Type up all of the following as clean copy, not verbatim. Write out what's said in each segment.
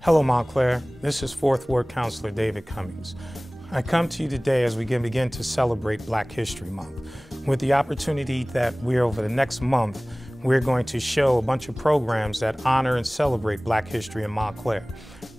Hello, Montclair. This is 4th Ward Councilor David Cummings. I come to you today as we begin to celebrate Black History Month with the opportunity that over the next month, we're going to show a bunch of programs that honor and celebrate Black history in Montclair.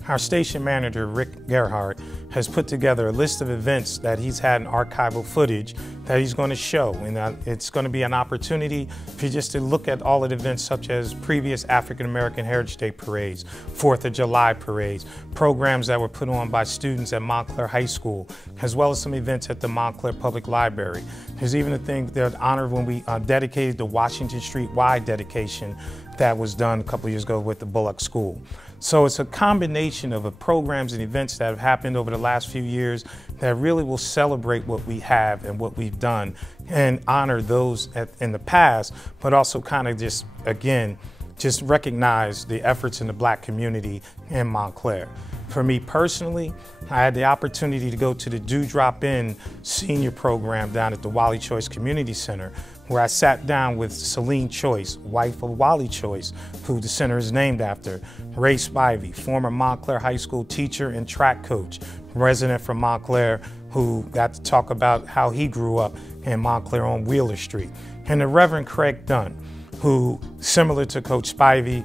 Our station manager, Rick Gerhardt, has put together a list of events that he's had in archival footage that he's going to show. And it's going to be an opportunity for you just to look at all of the events such as previous African American Heritage Day parades, 4th of July parades, programs that were put on by students at Montclair High School, as well as some events at the Montclair Public Library. There's even a thing that honored when we dedicated the Washington Street Y dedication that was done a couple years ago with the Bullock School. So it's a combination of programs and events that have happened over the last few years that really will celebrate what we have and what we've done and honor those in the past, but also kind of just, again, just recognize the efforts in the Black community in Montclair. For me personally, I had the opportunity to go to the Drop In senior program down at the Celine Choice Community Center, where I sat down with Celine Choice, wife of Wally Choice, who the center is named after, Ray Spivey, former Montclair High School teacher and track coach, resident from Montclair, who got to talk about how he grew up in Montclair on Wheeler Street, and the Reverend Craig Dunn, who, similar to Coach Spivey,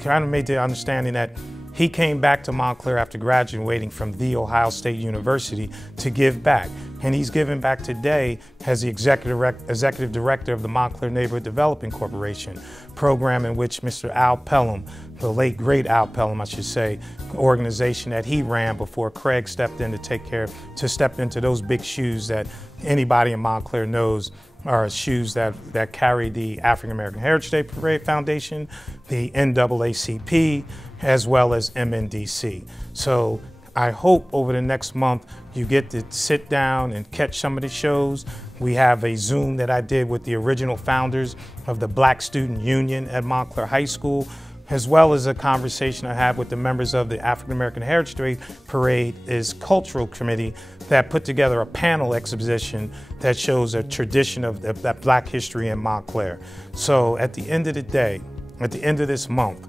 kind of made the understanding that he came back to Montclair after graduating from The Ohio State University to give back. And he's giving back today as the executive director of the Montclair Neighborhood Development Corporation, program in which Mr. Al Pelham, the late great Al Pelham, I should say, organization that he ran before Craig stepped in to step into those big shoes that anybody in Montclair knows are shoes that carry the African American Heritage Day Parade Foundation, the NAACP, as well as MNDC. So I hope over the next month you get to sit down and catch some of the shows. We have a Zoom that I did with the original founders of the Black Student Union at Montclair High School, as well as a conversation I had with the members of the African American Heritage Day Parade Cultural Committee that put together a panel exhibition that shows a tradition of that Black history in Montclair. So at the end of the day, at the end of this month,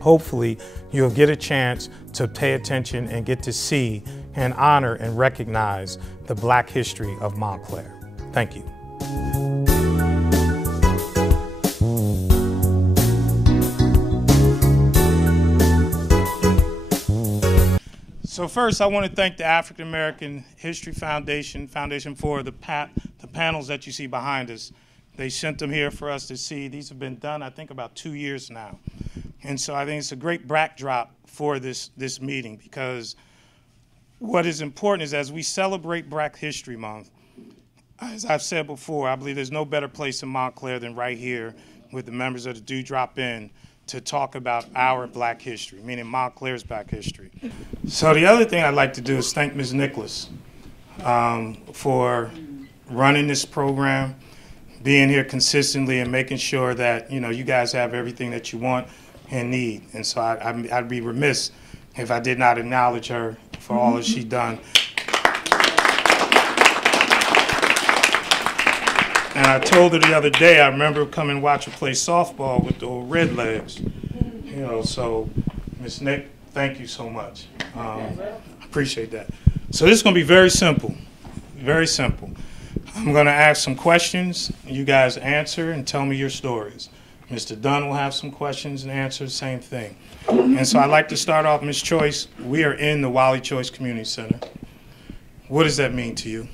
hopefully you'll get a chance to pay attention and get to see and honor and recognize the Black history of Montclair. Thank you. So first, I want to thank the African American History Foundation for the panels that you see behind us. They sent them here for us to see. These have been done, I think, about 2 years now. And so I think it's a great backdrop for this meeting, because what is important is as we celebrate Black History Month, as I've said before, I believe there's no better place in Montclair than right here with the members of the Drop In to talk about our Black history, meaning Montclair's Black history. So the other thing I'd like to do is thank Ms. Nicholas for running this program, being here consistently and making sure that you guys have everything that you want and need. And so I'd be remiss if I did not acknowledge her for all that she's done. And I told her the other day, I remember coming and watch her play softball with the old red legs. So Ms. Nick, thank you so much. I appreciate that. So this is going to be very simple, very simple. I'm going to ask some questions. You guys answer and tell me your stories. Mr. Dunn will have some questions and answer the same thing. And so I'd like to start off, Ms. Choice. We are in the Wally Choice Community Center. What does that mean to you?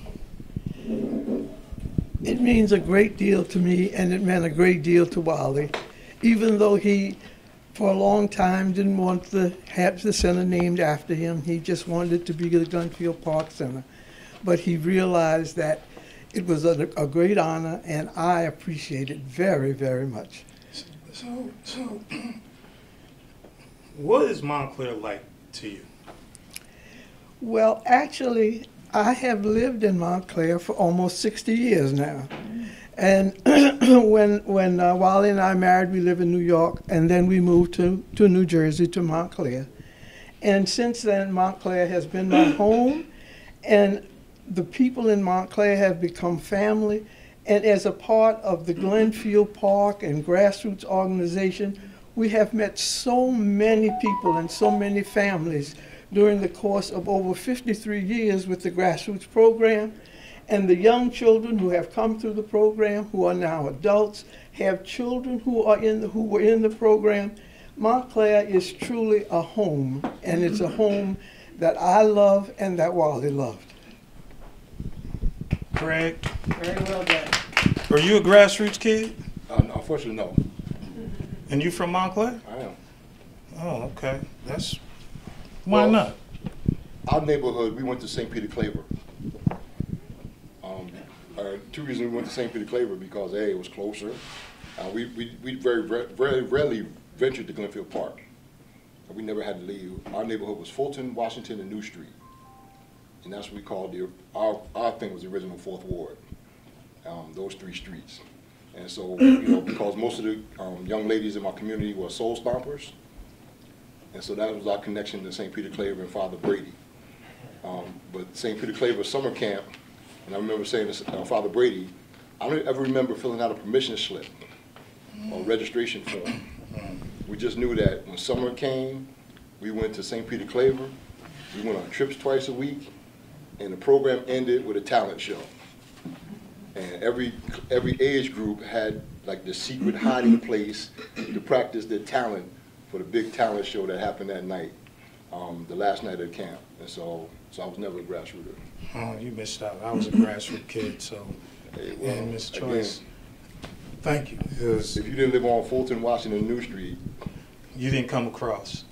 It means a great deal to me, and it meant a great deal to Wally, even though he, for a long time, didn't want to have the center named after him. He just wanted it to be the Gunfield Park Center. But he realized that it was a great honor, and I appreciate it very, very much. So what is Montclair like to you? Well, actually, I have lived in Montclair for almost 60 years now. And when Wally and I married, we lived in New York, and then we moved to New Jersey, to Montclair. And since then, Montclair has been my home, and the people in Montclair have become family. And as a part of the Glenfield Park and grassroots organization, We have met so many people and so many families during the course of over 53 years with the grassroots program. And the young children who have come through the program, who are now adults, have children who were in the program. Montclair is truly a home, and it's a home that I love and that Wally loved. Craig, Very well done. are you a grassroots kid? No, unfortunately, no. And you from Montclair? I am. Oh, okay. Why not? Our neighborhood, we went to St. Peter Claver. Two reasons we went to St. Peter Claver because A, it was closer. We very rarely ventured to Glenfield Park. We never had to leave. Our neighborhood was Fulton, Washington, and New Street. And that's what we called our thing was the original 4th Ward, those 3 streets. And so, because most of the young ladies in my community were soul stompers, and so that was our connection to St. Peter Claver and Father Brady. But St. Peter Claver summer camp, and I remember saying to Father Brady, I don't ever remember filling out a permission slip or registration form. We just knew that when summer came, we went to St. Peter Claver, we went on trips twice a week, and the program ended with a talent show. And every age group had like the secret hiding place to practice their talent for the big talent show that happened that night, the last night of camp. And so I was never a grassrooter. Oh, you missed out. I was a grassroots kid, so. Hey, well, And Ms. Choice, again, thank you. if you didn't live on Fulton, Washington, New Street, You didn't come across.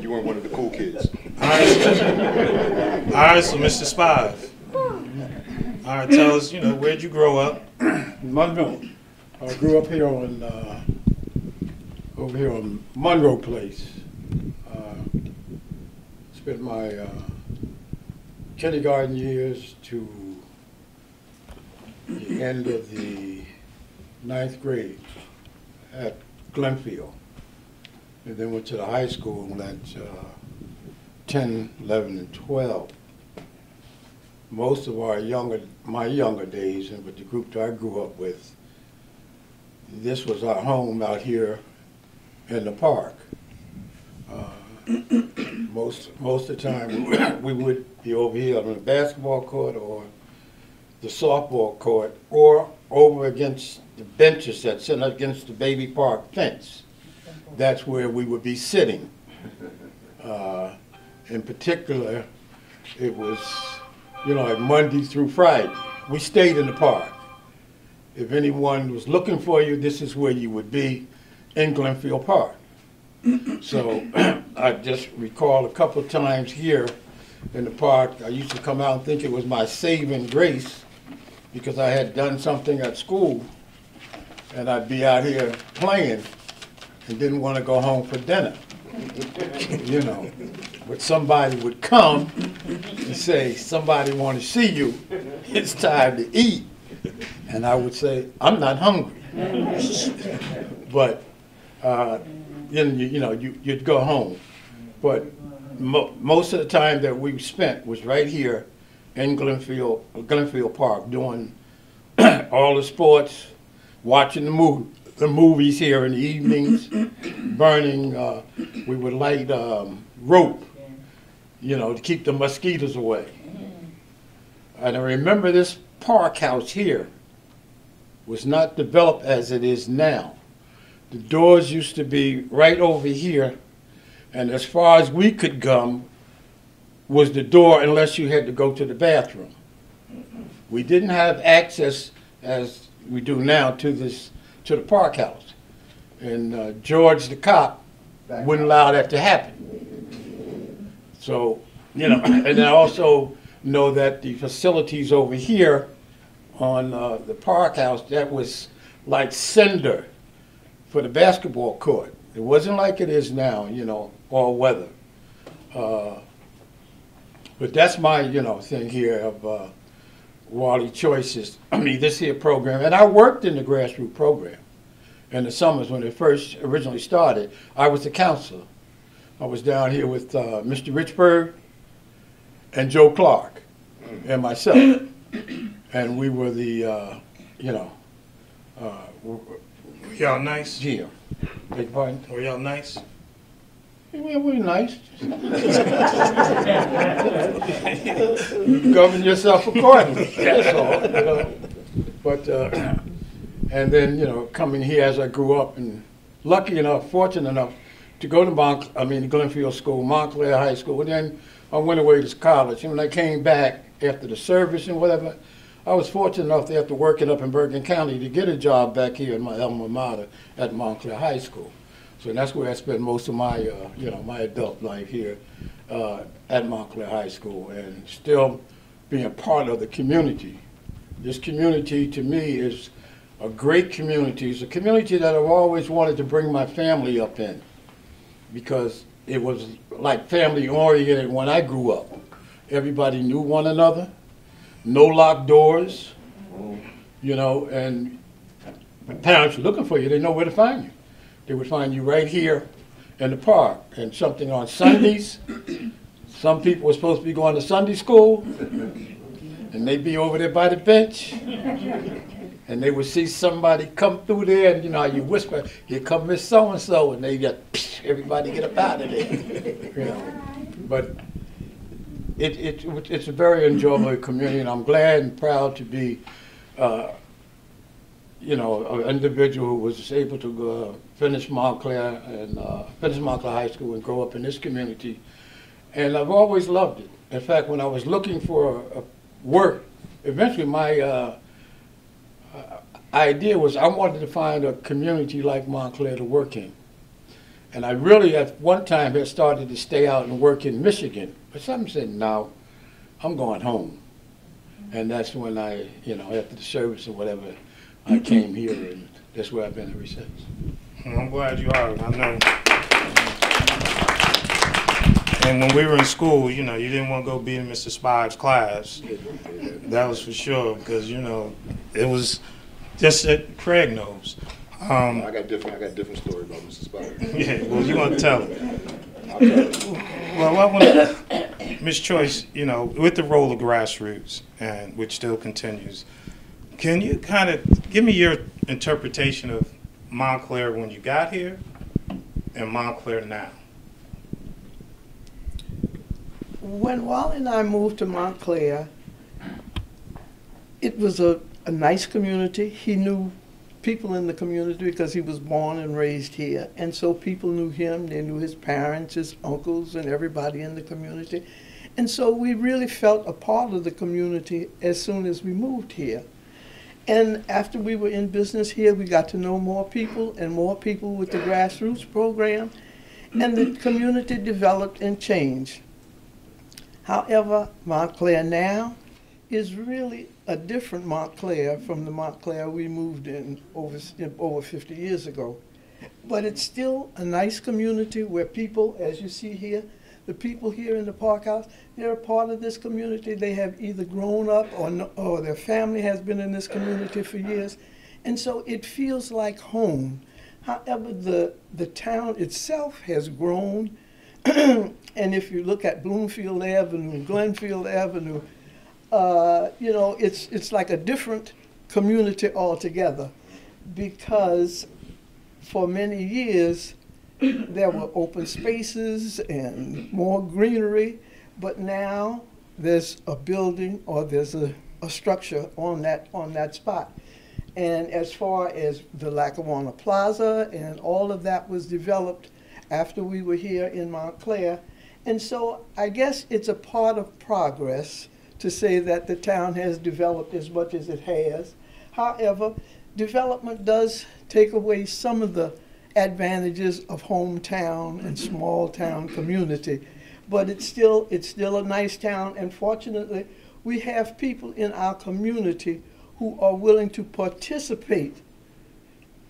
you weren't one of the cool kids. All right, so Mr. Spivey. All right, tell us, where'd you grow up? Monroe. I grew up here on over here on Monroe Place. Spent my kindergarten years to the end of the 9th grade at Glenfield, and then went to the high school at 10, 11, and 12. Most of my younger days, and with the group that I grew up with, this was our home out here in the park. Most of the time, we would be over here on the basketball court or the softball court, or over against the benches that sit against the baby park fence. That's where we would be sitting. In particular, it was, like Monday through Friday. We stayed in the park. If anyone was looking for you, this is where you would be, in Glenfield Park. So I just recall a couple of times here in the park, I used to come out and think it was my saving grace because I had done something at school, and I'd be out here playing and didn't want to go home for dinner. But somebody would come and say, somebody want to see you, it's time to eat. And I would say, I'm not hungry. But, you'd go home. But most of the time that we spent was right here in Glenfield Park, doing all the sports, watching the movies here in the evenings, burning, we would light rope, to keep the mosquitoes away. And I remember this park house here was not developed as it is now. The doors used to be right over here, and as far as we could come was the door unless you had to go to the bathroom. We didn't have access as we do now to the park house. And George the cop wouldn't allow that to happen. So, and I also know that the facilities over here on the park house, that was like cinder for the basketball court. It wasn't like it is now, all weather. But that's my, thing here of Wally Choices. This here program, and I worked in the grassroots program in the summers when it first originally started. I was the counselor. I was down here with Mr. Richburg and Joe Clark and myself. And we were the, Y'all nice? Yeah. Beg your pardon? Were y'all nice? Yeah, we're nice. Govern yourself accordingly. That's all. You know. But and then coming here as I grew up, and lucky enough, fortunate enough to go to Glenfield School, Montclair High School, and then I went away to college. And when I came back after the service and whatever, I was fortunate enough to, after working up in Bergen County, to get a job back here in my alma mater at Montclair High School. So that's where I spent most of my, my adult life here at Montclair High School, and still being part of the community. This community, to me, is a great community. It's a community that I've always wanted to bring my family up in, because it was like family-oriented when I grew up. Everybody knew one another, no locked doors, and parents were looking for you. They know where to find you. They would find you right here in the park, and something on Sundays. Some people were supposed to be going to Sunday school, and they'd be over there by the bench, and they would see somebody come through there, and how you whisper, "Here come Miss So-and-so," and they get, everybody get up out of there. But it's a very enjoyable community, and I'm glad and proud to be an individual who was able to finish Montclair High School and grow up in this community. And I've always loved it. In fact, when I was looking for work, eventually my idea was I wanted to find a community like Montclair to work in. And I really, at one time, had started to stay out and work in Michigan. But something said, no, I'm going home. And that's when I, after the service or whatever, I came here, and that's where I've been ever since. Well, I'm glad you are. I know. And when we were in school, you didn't want to go be in Mr. Spive's class. That was for sure, because, it was just that Craig knows. I got a different story about Mr. Spivey. Yeah, well, you're going to tell it. I'll tell it. Well, I want to, Ms. Choice, with the role of grassroots, and which still continues, can you kind of give me your interpretation of Montclair when you got here and Montclair now? When Wally and I moved to Montclair, it was a nice community. He knew people in the community because he was born and raised here. And so people knew him, they knew his parents, his uncles, and everybody in the community. And so we really felt a part of the community as soon as we moved here. And after we were in business here, we got to know more people and more people with the grassroots program, and the community developed and changed. However, Montclair now is really a different Montclair from the Montclair we moved in over 50 years ago. But it's still a nice community where people, as you see here, the people here in the Park House, they're a part of this community. They have either grown up or their family has been in this community for years. And so it feels like home. However, the town itself has grown. And if you look at Bloomfield Avenue, Glenfield Avenue, it's like a different community altogether, because for many years there were open spaces and more greenery, but now there's a building or there's a structure on that spot. And as far as the Lackawanna Plaza and all of that was developed after we were here in Montclair. And so I guess it's a part of progress to say that the town has developed as much as it has. However, development does take away some of the advantages of hometown and small town community, but it's still a nice town, and fortunately we have people in our community who are willing to participate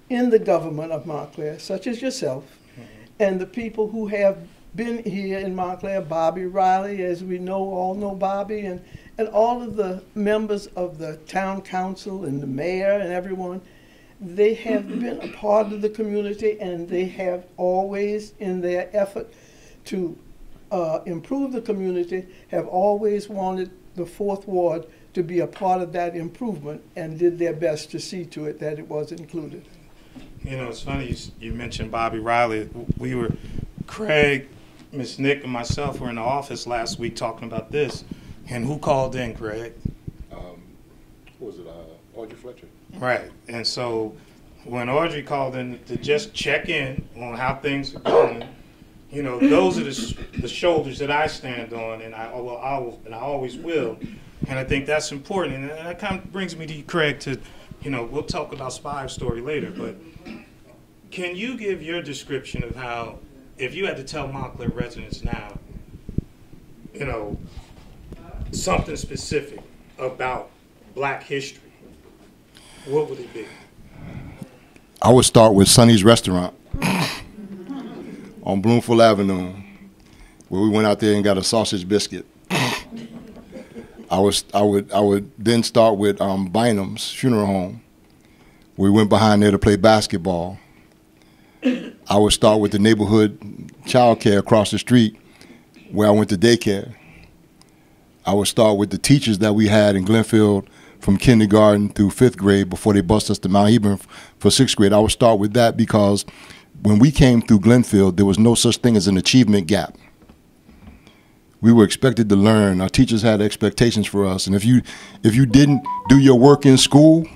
in the government of Montclair, such as yourself, and the people who have been here in Montclair, Bobby Riley, as we all know Bobby, and all of the members of the town council and the mayor and everyone. They have been a part of the community, and they have always, in their effort to improve the community, have always wanted the Fourth Ward to be a part of that improvement, and did their best to see to it that it was included. You know, it's funny you mentioned Bobby Riley. We were, Craig, Miss Nick, and myself were in the office last week talking about this. And who called in, Craig? What was it? Audrey Fletcher. Right. And so when Audrey called in to just check in on how things are going, you know, those are the shoulders that I stand on, and I always will. And I think that's important. And that kind of brings me to you, Craig, to, you know, we'll talk about Spivey's story later, but can you give your description of how, if you had to tell Montclair residents now, you know, something specific about Black history, what would it be? I would start with Sonny's Restaurant on Bloomfield Avenue, where we went out there and got a sausage biscuit. I would then start with Bynum's Funeral Home. We went behind there to play basketball. I would start with the neighborhood child care across the street, where I went to daycare. I would start with the teachers that we had in Glenfield from kindergarten through 5th grade before they bused us to Mount Hebron for 6th grade. I would start with that because when we came through Glenfield, there was no such thing as an achievement gap. We were expected to learn. Our teachers had expectations for us. And if you didn't do your work in school,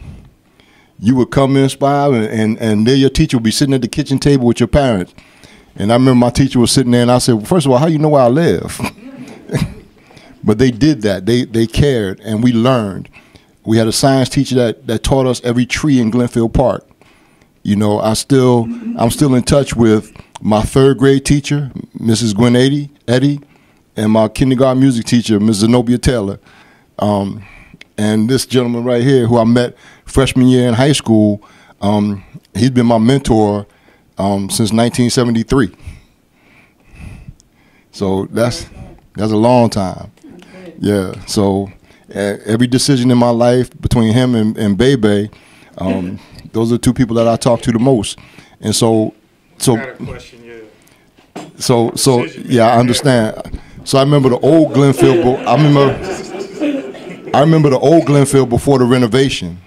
you would come in Spivey and there your teacher would be sitting at the kitchen table with your parents. And I remember my teacher was sitting there and I said, well, first of all, how do you know where I live? But they did that. They cared and we learned. We had a science teacher that taught us every tree in Glenfield Park. You know, I'm still in touch with my 3rd grade teacher, Mrs. Gwen Eddy, and my kindergarten music teacher, Ms. Zenobia Taylor. And this gentleman right here, who I met freshman year in high school, he's been my mentor since 1973. So that's a long time. Yeah. So every decision in my life between him and Bebe, those are 2 people that I talk to the most. And so I got a question, yeah. So yeah, I understand. So I remember the old Glenfield. I remember the old Glenfield before the renovation,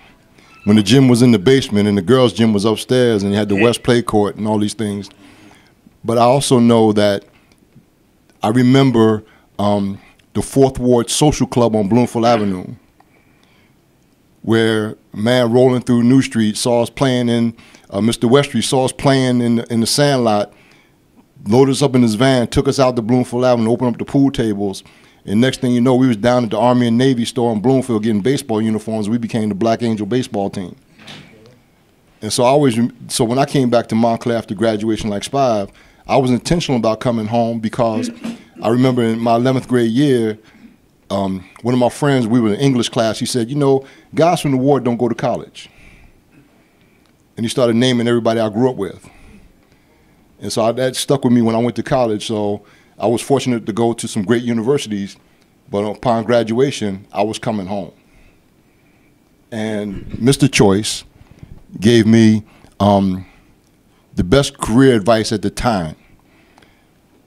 when the gym was in the basement and the girls' gym was upstairs, and you had the West Play Court and all these things. But I also know that I remember the 4th Ward Social Club on Bloomfield Avenue, where a man rolling through New Street saw us playing in, Mr. Westry saw us playing in the Sandlot, loaded us up in his van, took us out to Bloomfield Avenue, opened up the pool tables, and next thing you know, we was down at the Army and Navy store in Bloomfield getting baseball uniforms. We became the Black Angel baseball team. And so when I came back to Montclair after graduation like Spivey, I was intentional about coming home because I remember in my 11th grade year, one of my friends, we were in English class, he said, you know, guys from the war don't go to college. And he started naming everybody I grew up with. And so that stuck with me when I went to college. So I was fortunate to go to some great universities, but upon graduation, I was coming home. And Mr. Choice gave me the best career advice at the time.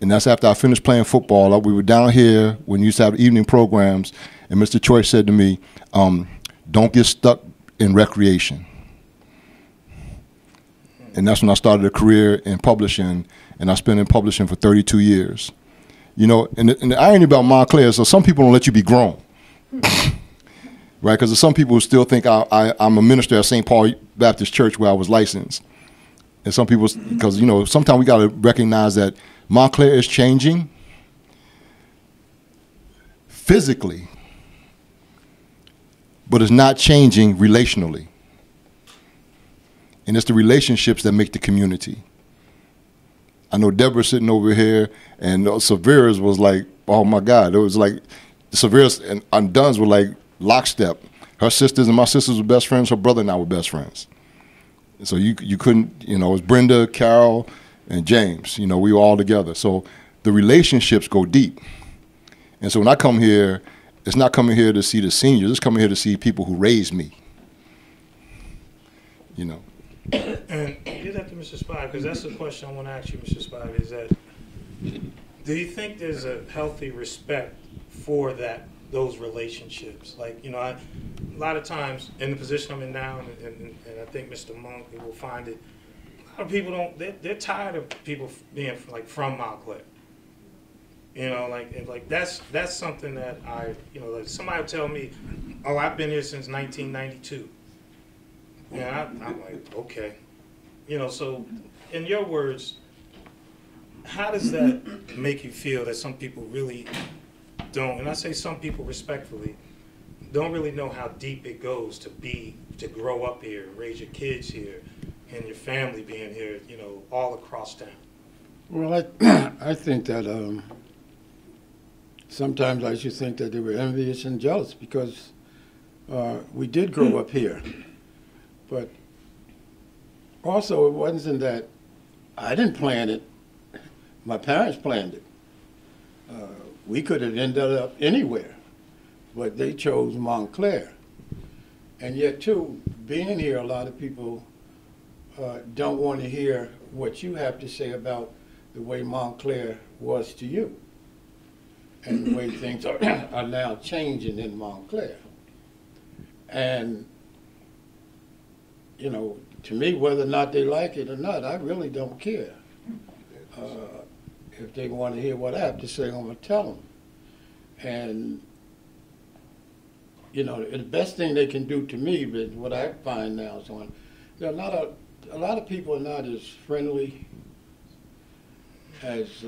And that's after I finished playing football. We were down here when we used to have evening programs, and Mr. Choice said to me, don't get stuck in recreation. And that's when I started a career in publishing, and I spent in publishing for 32 years. You know, and the irony about Montclair is, so some people don't let you be grown, right? Because there's some people who still think I'm a minister at St. Paul Baptist Church where I was licensed. And some people, because, you know, sometimes we got to recognize that Montclair is changing physically, but it's not changing relationally. And it's the relationships that make the community. I know Deborah sitting over here, and Severa's was like, oh my God, it was like, Severa's and Dunn's were like lockstep. Her sisters and my sisters were best friends, her brother and I were best friends. So you couldn't, you know, it was Brenda, Carol, and James, you know, we were all together. So the relationships go deep. And so when I come here, it's not coming here to see the seniors, it's coming here to see people who raised me, you know. And get that to Mr. Spivey, because that's the question I want to ask you, Mr. Spivey, is that, do you think there's a healthy respect for those relationships? Like, you know, a lot of times in the position I'm in now, and I think Mr. Monk will find it, lot of people don't. They're tired of people being like from Montclair. You know, like that's something that like somebody will tell me, oh, I've been here since 1992. Yeah, I'm like, okay. You know, so in your words, how does that make you feel that some people really don't, and I say some people respectfully, don't really know how deep it goes to grow up here, raise your kids here, and your family being here, you know, all across town? Well, I think that sometimes I should think that they were envious and jealous because we did grow up here. But also it wasn't that I didn't plan it. My parents planned it. We could have ended up anywhere, but they chose Montclair. And yet, too, being here, a lot of people don't want to hear what you have to say about the way Montclair was to you and the way things are now changing in Montclair. And, you know, to me, whether or not they like it or not, I really don't care. If they want to hear what I have to say, I'm going to tell them. And, you know, the best thing they can do to me, but what I find now is a lot of people are not as friendly as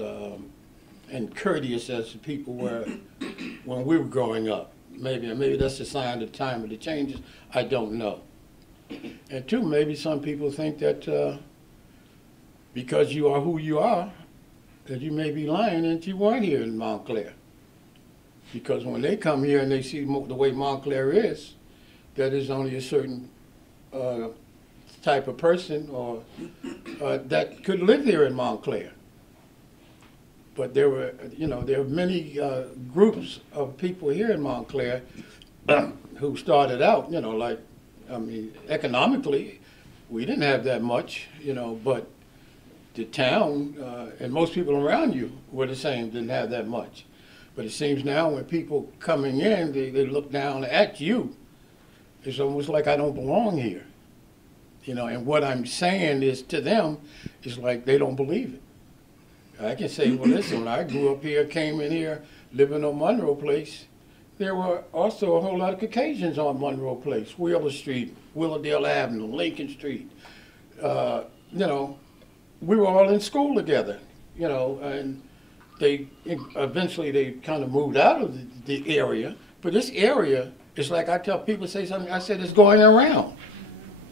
and courteous as the people were when we were growing up. Maybe that's a sign of the time of the changes. I don't know. And two, maybe some people think that because you are who you are, that you may be lying and you weren't here in Montclair. Because when they come here and they see the way Montclair is, that is only a certain type of person or that could live here in Montclair. But there were, you know, there are many groups of people here in Montclair who started out, you know, like, I mean, economically, we didn't have that much, you know, but the town and most people around you were the same, didn't have that much. But it seems now when people coming in, they look down at you. It's almost like I don't belong here. You know, and what I'm saying is to them, is like they don't believe it. I can say, well, listen, when I grew up here, came in here, living on Monroe Place, there were also a whole lot of Caucasians on Monroe Place, Wheeler Street, Willowdale Avenue, Lincoln Street. You know, we were all in school together, you know, and they eventually they kind of moved out of the area. But this area is like, I tell people, say something, I said, it's going around.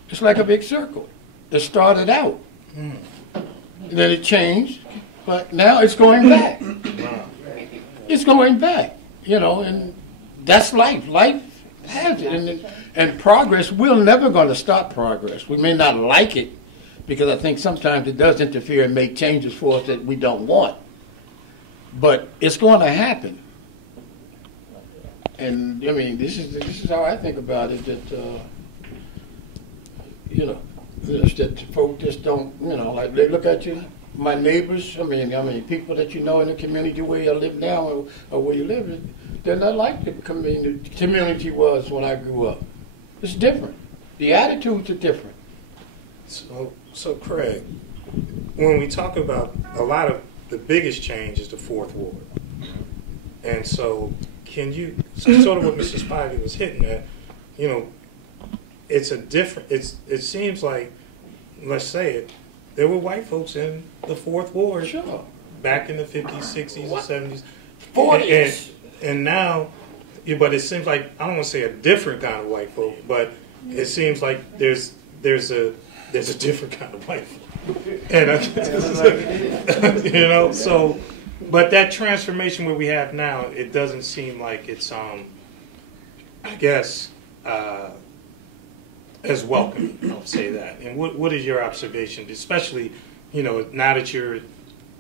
It's like a big circle. It started out. Then it changed, but now it's going back. It's going back, you know, and that's life. Life has it. And progress, we're never going to stop progress. We may not like it, because I think sometimes it does interfere and make changes for us that we don't want. But it's going to happen. And, I mean, this is how I think about it, that, you know, that folks just don't, you know, like they look at you, my neighbors, I mean, people that you know in the community where you live now or where you live, they're not like the community was when I grew up. It's different. The attitudes are different. So Craig, when we talk about a lot of the biggest change is the Fourth Ward. And so can you, sort of what Mr. Spivey was hitting at, you know, it's a different, it seems like, let's say it, there were white folks in the Fourth Ward Sure. back in the 50s, 60s, and 70s. 40s. And now, but it seems like, I don't want to say a different kind of white folk, but it seems like there's a different kind of white folk. And you know, so, but that transformation where we have now, it doesn't seem like it's, I guess, as welcome. I'll say that. And what is your observation, especially, you know, now that you're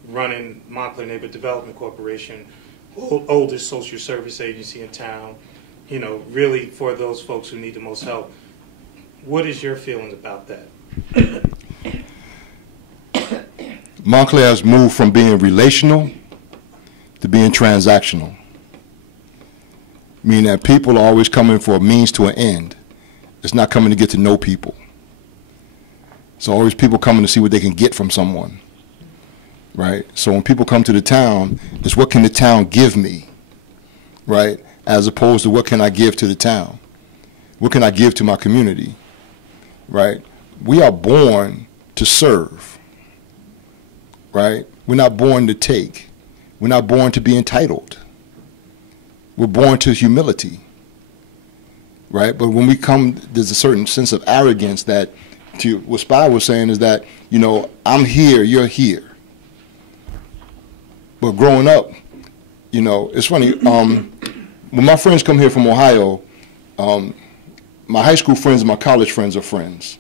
running Montclair Neighborhood Development Corporation, oldest social service agency in town, you know, really for those folks who need the most help. What is your feelings about that? Montclair has moved from being relational to being transactional, meaning that people are always coming for a means to an end. It's not coming to get to know people. So always people coming to see what they can get from someone, right? So when people come to the town, it's what can the town give me, right? As opposed to what can I give to the town? What can I give to my community, right? We are born to serve, right? We're not born to take. We're not born to be entitled. We're born to humility, right? But when we come, there's a certain sense of arrogance that, to what Spivey was saying, is that, you know, I'm here, you're here. But growing up, you know, it's funny, when my friends come here from Ohio, my high school friends and my college friends are friends.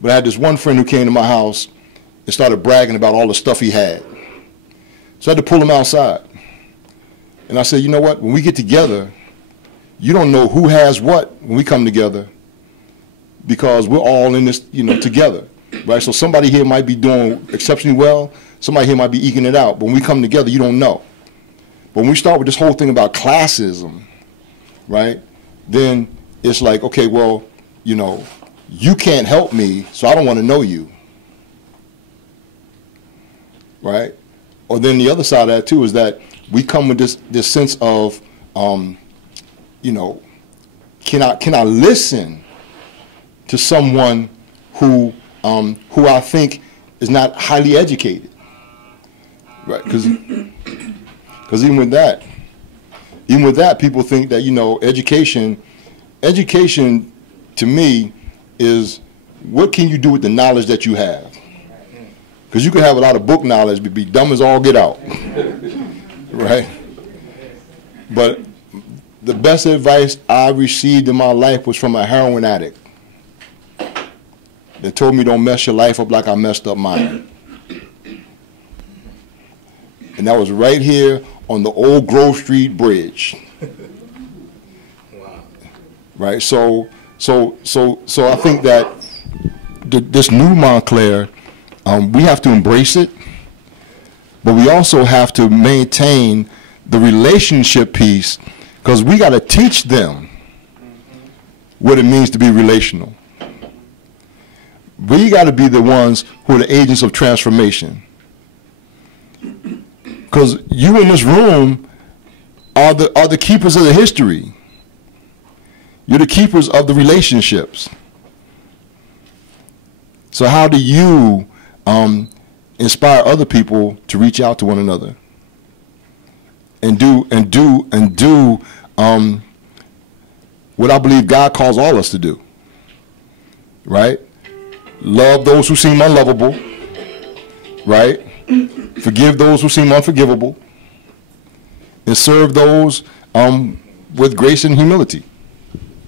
But I had this one friend who came to my house and started bragging about all the stuff he had. So I had to pull him outside. And I said, you know what, when we get together, you don't know who has what when we come together, because we're all in this, you know, together, right? So somebody here might be doing exceptionally well, somebody here might be eking it out, but when we come together, you don't know. But when we start with this whole thing about classism, right, then it's like, okay, well, you know, you can't help me, so I don't want to know you, right? Or then the other side of that, too, is that we come with this sense of, you know, can I listen to someone who I think is not highly educated, right? Because even with that, people think that, you know, education to me is what can you do with the knowledge that you have? Because you can have a lot of book knowledge, but be dumb as all get out, right? But the best advice I received in my life was from a heroin addict that told me don't mess your life up like I messed up mine. And that was right here on the old Grove Street Bridge. Wow. Right, so I think that this new Montclair, we have to embrace it, but we also have to maintain the relationship piece, because we got to teach them what it means to be relational. We got to be the ones who are the agents of transformation. Because you in this room are the keepers of the history. You're the keepers of the relationships. So how do you inspire other people to reach out to one another and do what I believe God calls all us to do, right? Love those who seem unlovable, right? Forgive those who seem unforgivable, and serve those with grace and humility.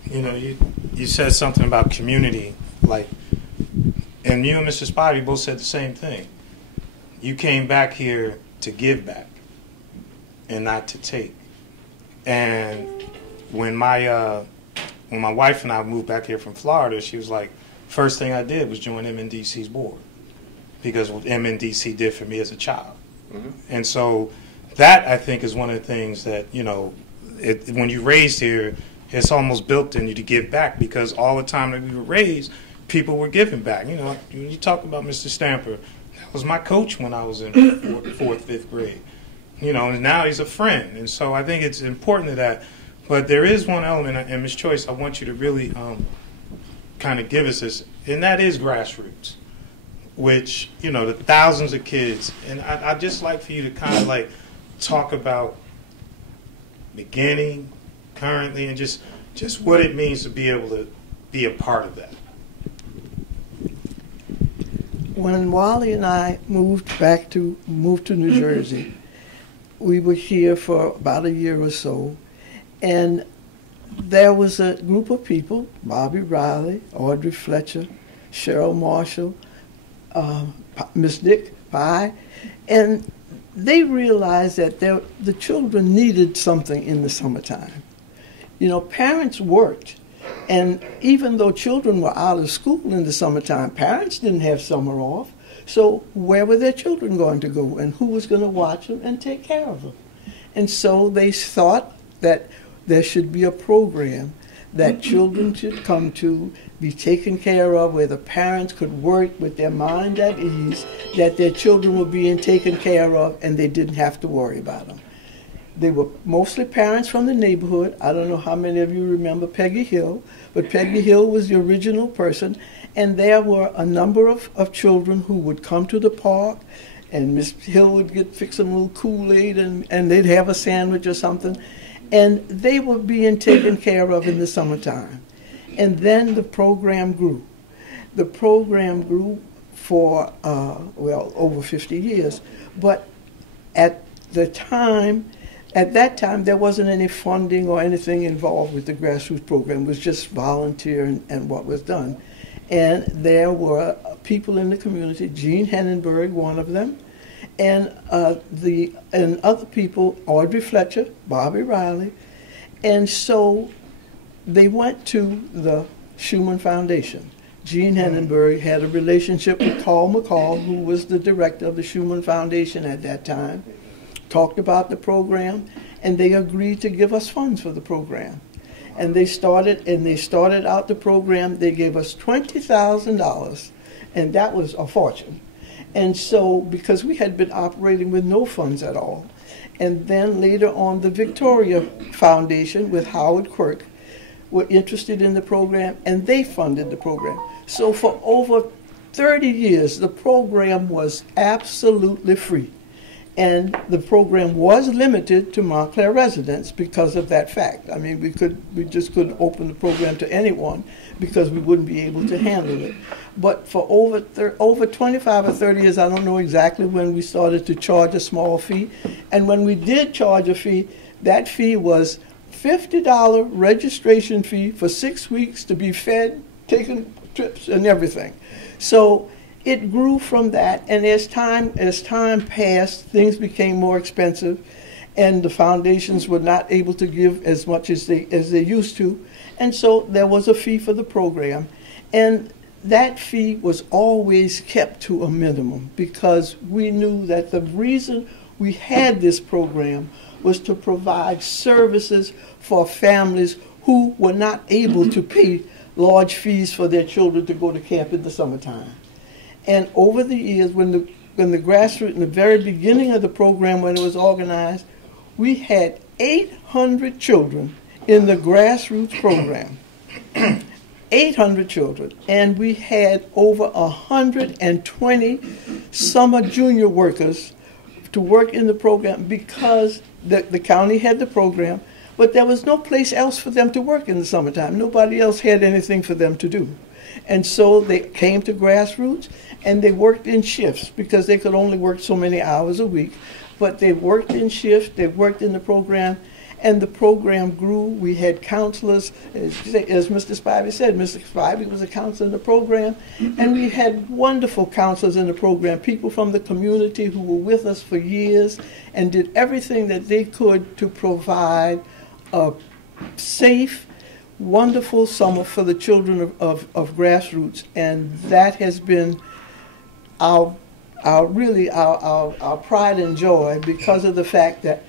You know, you said something about community, like, and you and Mr. Spivey both said the same thing. You came back here to give back and not to take. And when my wife and I moved back here from Florida, she was like, first thing I did was join MNDC's board, because what MNDC did for me as a child. Mm-hmm. And so that, I think, is one of the things that, you know, when you're raised here, it's almost built in you to give back, because all the time that we were raised, people were giving back. You know, when you talk about Mr. Stamper, that was my coach when I was in fourth, fifth grade. You know, and now he's a friend. And so I think it's important to that. But there is one element, and Ms. Choice, I want you to really kind of give us this, and that is grassroots, which, you know, the thousands of kids. And I'd just like for you to kind of like talk about beginning, currently, and just what it means to be able to be a part of that. When Wally and I moved to New Jersey, we were here for about a year or so, and there was a group of people, Bobby Riley, Audrey Fletcher, Cheryl Marshall, Miss Dick Pye, and they realized that the children needed something in the summertime. You know, parents worked, and even though children were out of school in the summertime, parents didn't have summer off. So where were their children going to go, and who was going to watch them and take care of them? And so they thought that there should be a program that children should come to, be taken care of, where the parents could work with their mind at ease, that their children were being taken care of and they didn't have to worry about them. They were mostly parents from the neighborhood. I don't know how many of you remember Peggy Hill, but Peggy Hill was the original person, and there were a number of children who would come to the park, and Miss Hill would fix them a little Kool-Aid, and they'd have a sandwich or something, and they were being taken care of in the summertime. And then the program grew. The program grew for, over 50 years, but at that time, there wasn't any funding or anything involved with the grassroots program. It was just volunteer and what was done. And there were people in the community, Gene Hennenberg, one of them, and other people, Audrey Fletcher, Bobby Riley. And so they went to the Schumann Foundation. Gene Hennenberg had a relationship with Carl McCall, who was the director of the Schumann Foundation at that time, talked about the program, and they agreed to give us funds for the program. And they started out the program. They gave us $20,000, and that was a fortune. And so, because we had been operating with no funds at all, and then later on the Victoria Foundation with Howard Quirk were interested in the program, and they funded the program. So for over 30 years, the program was absolutely free. And the program was limited to Montclair residents because of that fact. I mean, we just couldn't open the program to anyone because we wouldn't be able to handle it. But for over 25 or 30 years, I don't know exactly when we started to charge a small fee. And when we did charge a fee, that fee was $50 registration fee for 6 weeks to be fed, taken trips, and everything. So it grew from that, and as time passed, things became more expensive, and the foundations were not able to give as much as they used to, and so there was a fee for the program, and that fee was always kept to a minimum because we knew that the reason we had this program was to provide services for families who were not able to pay large fees for their children to go to camp in the summertime. And over the years, when the grassroots, in the very beginning of the program, when it was organized, we had 800 children in the grassroots program. 800 children. And we had over 120 summer junior workers to work in the program because the county had the program, but there was no place else for them to work in the summertime. Nobody else had anything for them to do. And so they came to grassroots, and they worked in shifts because they could only work so many hours a week. But they worked in shifts, they worked in the program, and the program grew. We had counselors, as Mr. Spivey said. Mr. Spivey was a counselor in the program, and we had wonderful counselors in the program, people from the community who were with us for years and did everything that they could to provide a safe, wonderful summer for the children of grassroots, and that has been our pride and joy because of the fact that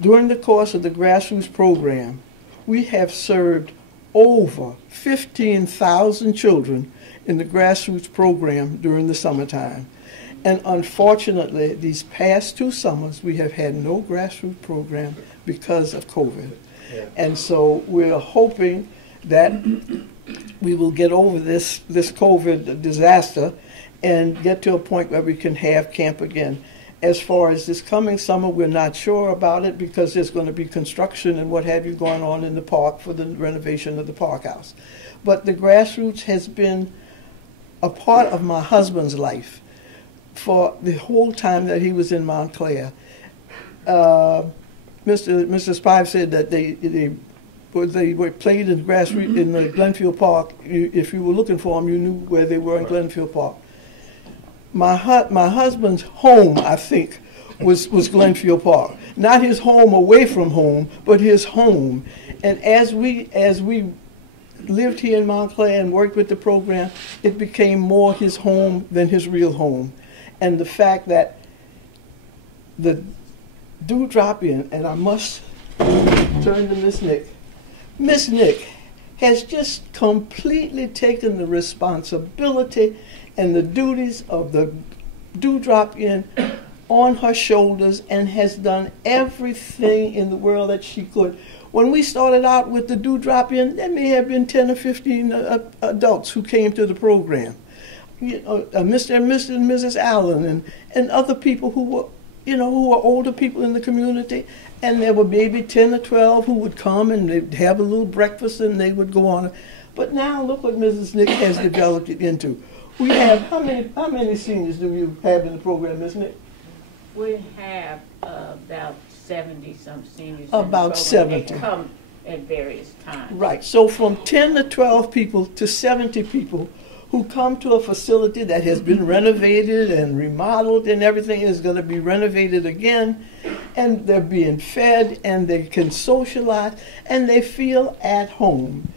during the course of the grassroots program, we have served over 15,000 children in the grassroots program during the summertime. And unfortunately, these past 2 summers, we have had no grassroots program because of COVID. Yeah. And so we're hoping that we will get over this COVID disaster and get to a point where we can have camp again. As far as this coming summer, we're not sure about it because there's going to be construction and what have you going on in the park for the renovation of the park house. But the grassroots has been a part of my husband's life for the whole time that he was in Montclair. Mr. Spivey said that they were played in grassroots in the Glenfield Park. If you were looking for them, you knew where they were in Glenfield Park. My husband's home, I think, was Glenfield Park. Not his home away from home, but his home. And as we lived here in Montclair and worked with the program, it became more his home than his real home. And the fact that the drop in, and I must turn to Miss Nick. Miss Nick has just completely taken the responsibility and the duties of the Dewdrop-In on her shoulders and has done everything in the world that she could. When we started out with the Dewdrop-In, there may have been 10 or 15 adults who came to the program. You know, Mr. and Mrs. Allen and other people who were, who were older people in the community, and there were maybe 10 or 12 who would come and they'd have a little breakfast and they would go on. But now look what Mrs. Nick has developed it into. We have, how many seniors do you have in the program, Ms. Nick? We have about 70-some seniors. About 70. They come at various times. Right. So from 10 to 12 people to 70 people who come to a facility that has been renovated and remodeled, and everything is going to be renovated again, and they're being fed and they can socialize and they feel at home.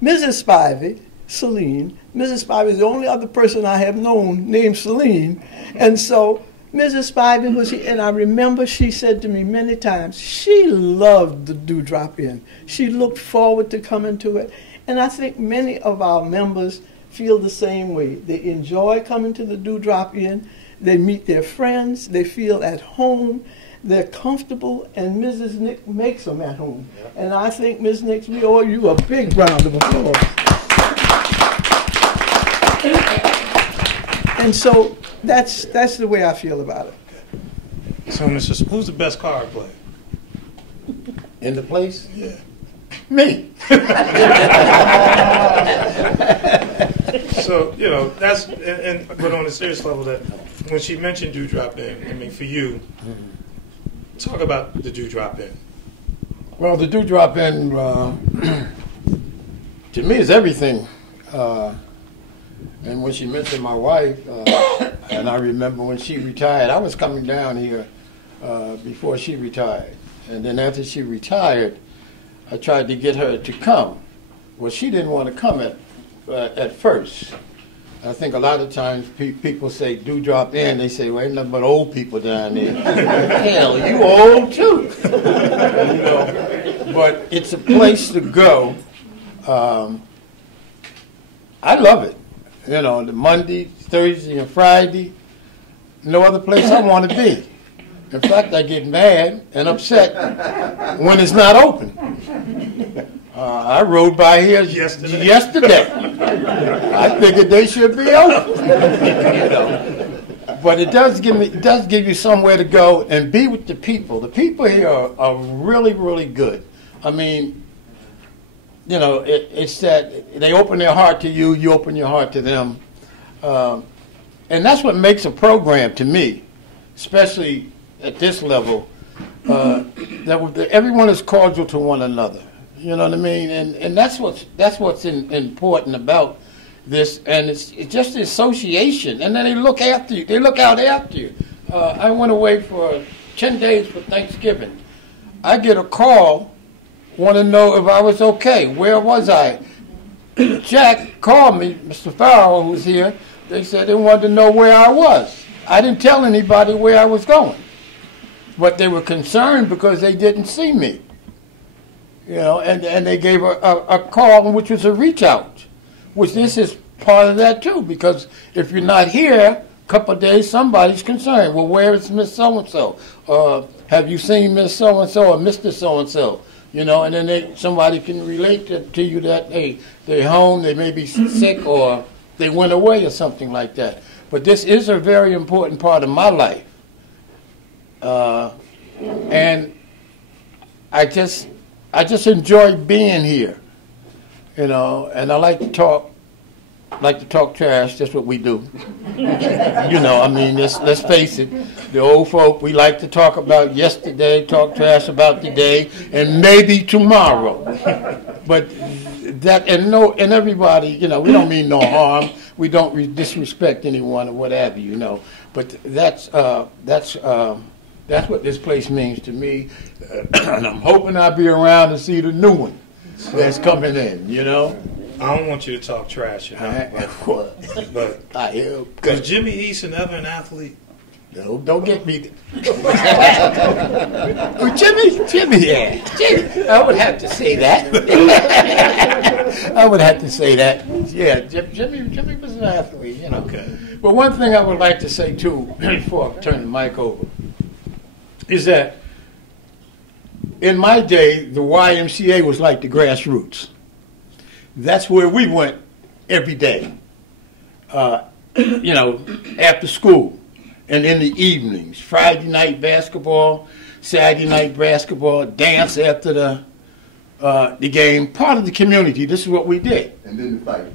Mrs. Spivey, Celine, Mrs. Spivey is the only other person I have known named Celine, and so Mrs. Spivey was here, and I remember she said to me many times, she loved the Dewdrop-In. She looked forward to coming to it, and I think many of our members feel the same way. They enjoy coming to the Dewdrop-In. They meet their friends. They feel at home. They're comfortable, and Mrs. Nick makes them at home. Yep. And I think, Ms. Nick, we owe you a big round of applause. And so that's the way I feel about it. So, Mr. Who's the best card player? In the place? Yeah. Me. So, that's, but on a serious level, that when she mentioned Dewdrop-In, I mean, for you, talk about the Dewdrop-In. Well, the Dewdrop-In, to me, is everything. And when she mentioned my wife, and I remember when she retired, I was coming down here before she retired. And then after she retired, I tried to get her to come. Well, she didn't want to come at first. I think a lot of times people say Dewdrop-In, they say, well, ain't nothing but old people down there. Hell, you old too. But it's a place to go. I love it. The Monday, Thursday, and Friday, no other place I want to be. In fact, I get mad and upset when it's not open. I rode by here yesterday. I figured they should be open. But it does give you somewhere to go and be with the people. The people here are really, really good. I mean, it's that they open their heart to you, you open your heart to them. And that's what makes a program to me, especially at this level, that everyone is cordial to one another. You know what I mean? And that's what's important about this. And it's just the association. And then they look after you. They look out after you. I went away for 10 days for Thanksgiving. I get a call, want to know if I was okay. Where was I? Jack called me, Mr. Farrell, who was here. They said they wanted to know where I was. I didn't tell anybody where I was going. But they were concerned because they didn't see me. And they gave a call, which was a reach out, which this is part of that too, because if you're not here a couple of days, somebody's concerned. Well, where is Miss So-and-so? Have you seen Miss So-and-so or Mr. So-and-so? And then somebody can relate to you that, hey, they're home, they may be sick, or they went away or something like that. But this is a very important part of my life. And I just enjoy being here, and I like to talk trash. That's what we do. I mean, let's face it, the old folk, we like to talk about yesterday, talk trash about today, and maybe tomorrow. But that, and everybody, we don't mean no harm. We don't disrespect anyone or what have you, But that's what this place means to me, and I'm hoping I'll be around to see the new one that's coming in, I don't want you to talk trash, but I am. Was Jimmy Eason ever an athlete? No, don't get me. Jimmy, yeah. Jimmy, I would have to say that. I would have to say that. Yeah, Jimmy was an athlete, you know. Okay. But one thing I would like to say, too, before I turn the mic over, is that in my day, the YMCA was like the grassroots. That's where we went every day, you know, after school and in the evenings. Friday night basketball, Saturday night basketball, dance after the game. Part of the community. This is what we did. And then the fight.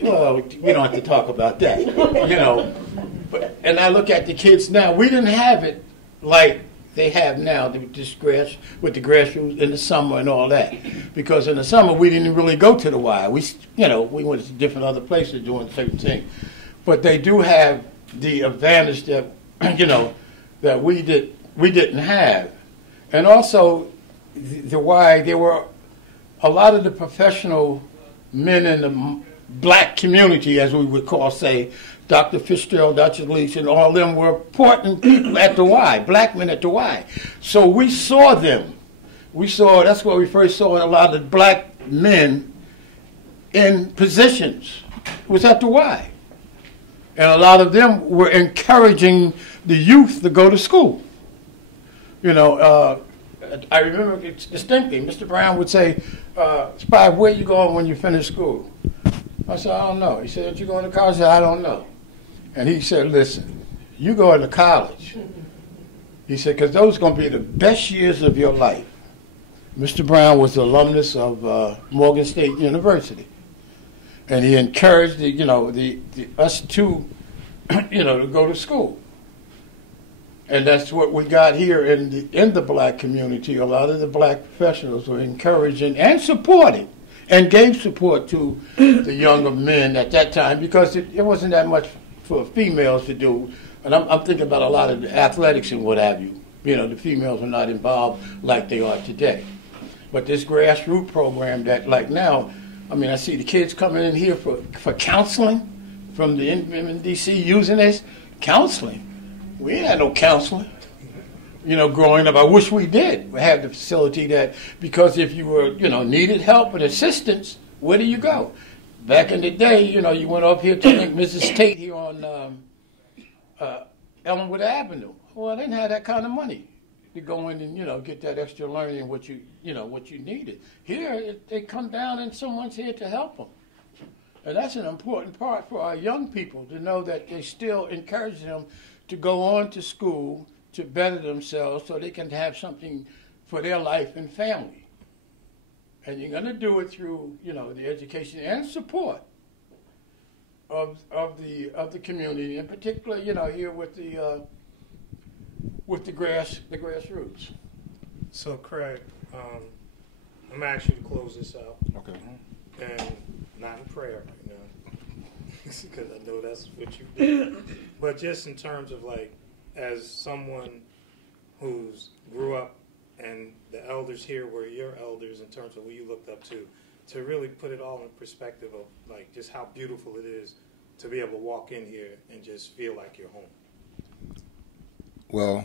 Well, we don't have to talk about that, you know. But, and I look at the kids now. We didn't have it like they have now with the grassroots in the summer and all that. Because in the summer we didn't really go to the Y. We went to different other places doing certain things. But they do have the advantage that that we didn't have. And also the Y, there were a lot of the professional men in the black community, as we would call, say, Dr. Fitzgerald, Dr. Leach, and all of them were important people at the Y, black men at the Y. So we saw them. That's where we first saw a lot of black men in positions. It was at the Y. And a lot of them were encouraging the youth to go to school. You know, I remember distinctly, Mr. Brown would say, Spivey, where you going when you finish school? I said, I don't know. He said, you going to college? I said, I don't know. And he said, listen, you going to college. He said, because those are going to be the best years of your life. Mr. Brown was an alumnus of Morgan State University. And he encouraged us to, to go to school. And that's what we got here in the black community. A lot of the black professionals were encouraging and supporting and gave support to the younger men at that time because it wasn't that much for females to do. And I'm thinking about a lot of the athletics and what have you. You know, the females are not involved like they are today. But this grassroots program that, like now, I mean, I see the kids coming in here for counseling from the MDC using this. Counseling. We ain't had no counseling, growing up. I wish we did. We had the facility that, because if you were, needed help and assistance, where do you go? Back in the day, you went up here to Mrs. Tate here on Ellenwood Avenue. Well, they didn't have that kind of money to go in and, get that extra learning, what you needed. Here, they come down and someone's here to help them. And that's an important part for our young people to know that they still encourage them to go on to school to better themselves so they can have something for their life and family. And you're going to do it through, the education and support of the community, in particular, here with the grassroots. So, Craig, I'm going to ask you to close this out. Okay. And not in prayer right now, because I know that's what you do. But just in terms of, like, as someone who's grew up and the elders here were your elders in terms of who you looked up to really put it all in perspective of, like, just how beautiful it is to be able to walk in here and just feel like you're home. Well,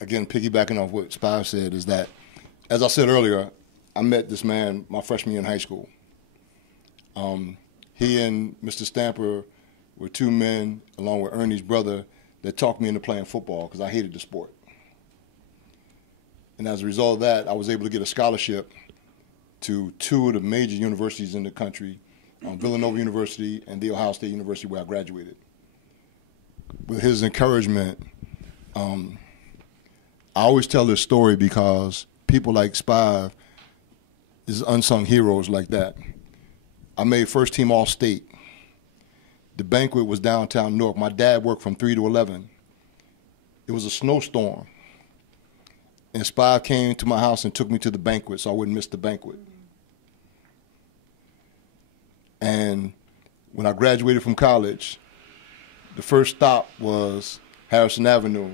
again, piggybacking off what Spivey said, is that, as I said earlier, I met this man my freshman year in high school. He and Mr. Stamper were two men, along with Ernie's brother, that talked me into playing football because I hated the sport. And as a result of that, I was able to get a scholarship to two of the major universities in the country, Villanova University and The Ohio State University, where I graduated. With his encouragement, I always tell this story because people like Spivey is unsung heroes like that. I made first team All-State. The banquet was downtown Newark. My dad worked from 3 to 11. It was a snowstorm. And Spivey came to my house and took me to the banquet so I wouldn't miss the banquet. And when I graduated from college, the first stop was Harrison Avenue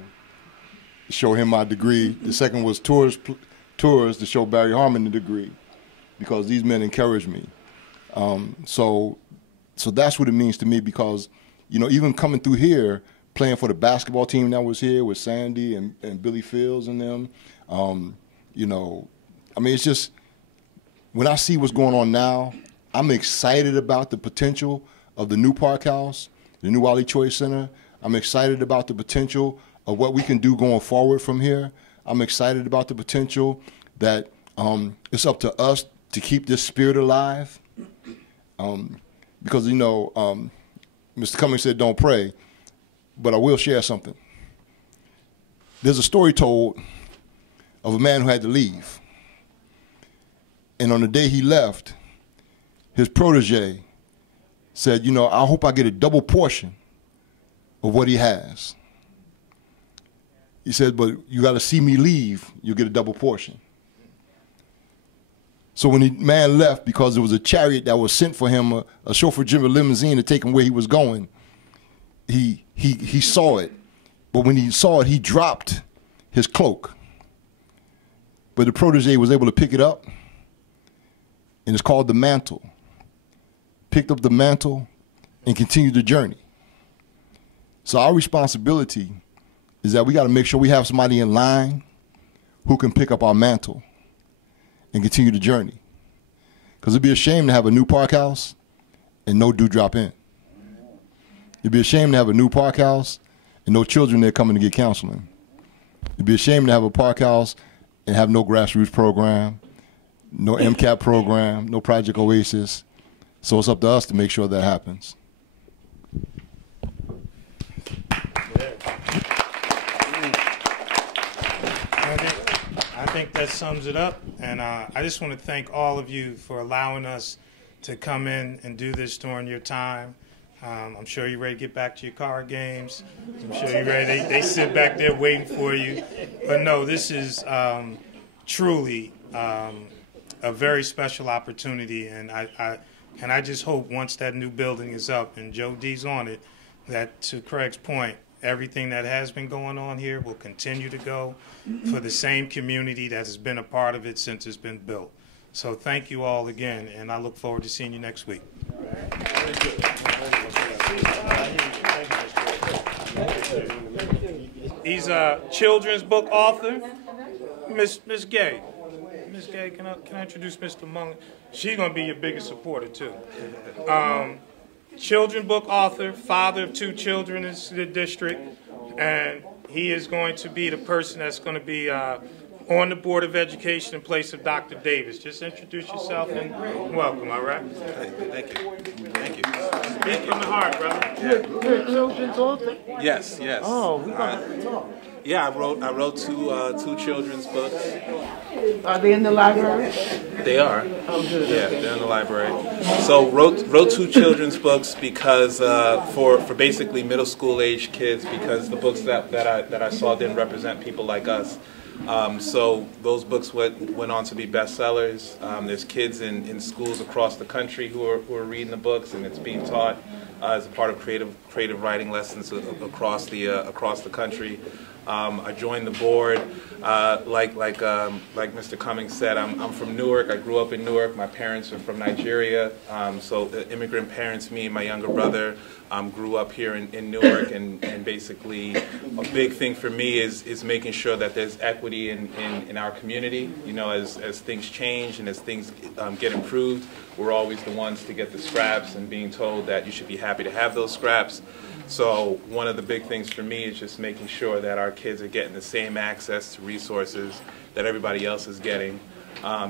to show him my degree. The second was tours to show Barry Harmon the degree, because these men encouraged me. So that's what it means to me, because, even coming through here, playing for the basketball team that was here with Sandy and Billy Fields and them, it's just, when I see what's going on now, I'm excited about the potential of the new Park House, the new Celine Choice Center. I'm excited about the potential of what we can do going forward from here. I'm excited about the potential that it's up to us to keep this spirit alive. Because, you know, Mr. Cummings said don't pray, but I will share something. There's a story told of a man who had to leave. And on the day he left, his protege said, you know, I hope I get a double portion of what he has. He said, but you got to see me leave, you'll get a double portion. So when the man left, because there was a chariot that was sent for him, a chauffeur-driven limousine to take him where he was going, he saw it. But when he saw it, he dropped his cloak. But the protege was able to pick it up, and it's called the mantle. Picked up the mantle and continued the journey. So our responsibility is that we got to make sure we have somebody in line who can pick up our mantle and continue the journey. Because it'd be a shame to have a new Park House and no Dewdrop Inn. It'd be a shame to have a new Park House and no children there coming to get counseling. It'd be a shame to have a Park House and have no grassroots program, no MCAP program, no Project Oasis. So it's up to us to make sure that happens. I think that sums it up, and I just want to thank all of you for allowing us to come in and do this during your time. I'm sure you're ready to get back to your card games. I'm sure you're ready. They sit back there waiting for you. But no, this is truly a very special opportunity, and I just hope once that new building is up and Joe D's on it, that to Craig's point, everything that has been going on here will continue to go for the same community that has been a part of it since it's been built. So thank you all again, and I look forward to seeing you next week. He's a children's book author, Miss Gay. Miss Gay, can I introduce Mr. Mullen? She's going to be your biggest supporter, too. Children's book author, father of 2 children in the district, and he is going to be the person that's going to be on the Board of Education in place of Dr. Davis. Just introduce yourself and welcome, all right? Thank you. Thank you. Speak from the heart, brother. You're a children's author? Yes. Oh, we're going to talk. Yeah, I wrote two children's books. Are they in the library? They are. Oh, good. Yeah, they're in the library. So wrote 2 children's books because for basically middle school age kids, because the books that I saw didn't represent people like us. So those books went on to be bestsellers. There's kids in schools across the country who are reading the books, and it's being taught as a part of creative writing lessons across the country. I joined the board, like Mr. Cummings said. I'm from Newark. I grew up in Newark. My parents are from Nigeria, so immigrant parents. Me and my younger brother grew up here in Newark, and basically a big thing for me is making sure that there's equity in our community. You know, as things change and as things get improved, we're always the ones to get the scraps, and being told that you should be happy to have those scraps. So one of the big things for me is just making sure that our kids are getting the same access to resources that everybody else is getting,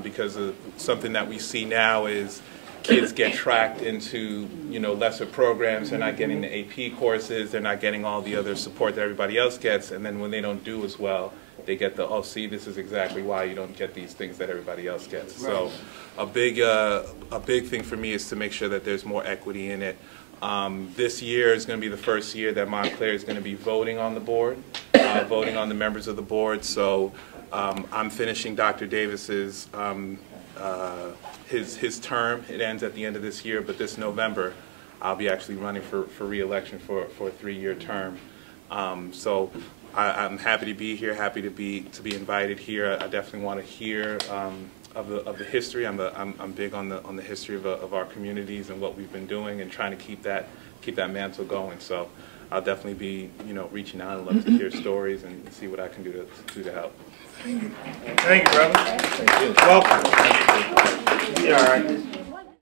because something that we see now is kids get tracked into, you know, lesser programs. They're not getting the AP courses. They're not getting all the other support that everybody else gets. And then when they don't do as well, they get the, oh, see, this is exactly why you don't get these things that everybody else gets. So a big thing for me is to make sure that there's more equity in it. This year is going to be the first year that Montclair is going to be voting on the board, voting on the members of the board. So I'm finishing Dr. Davis's his term. It ends at the end of this year, but this November I'll be actually running for re-election for a 3-year term. So I'm happy to be here, happy to be invited here. I definitely want to hear of the history. I'm big on the history of our communities and what we've been doing, and trying to keep that mantle going. So I'll definitely be reaching out and love to hear stories and see what I can do to help. Thank you, brother. Thank you. Welcome. Be all right.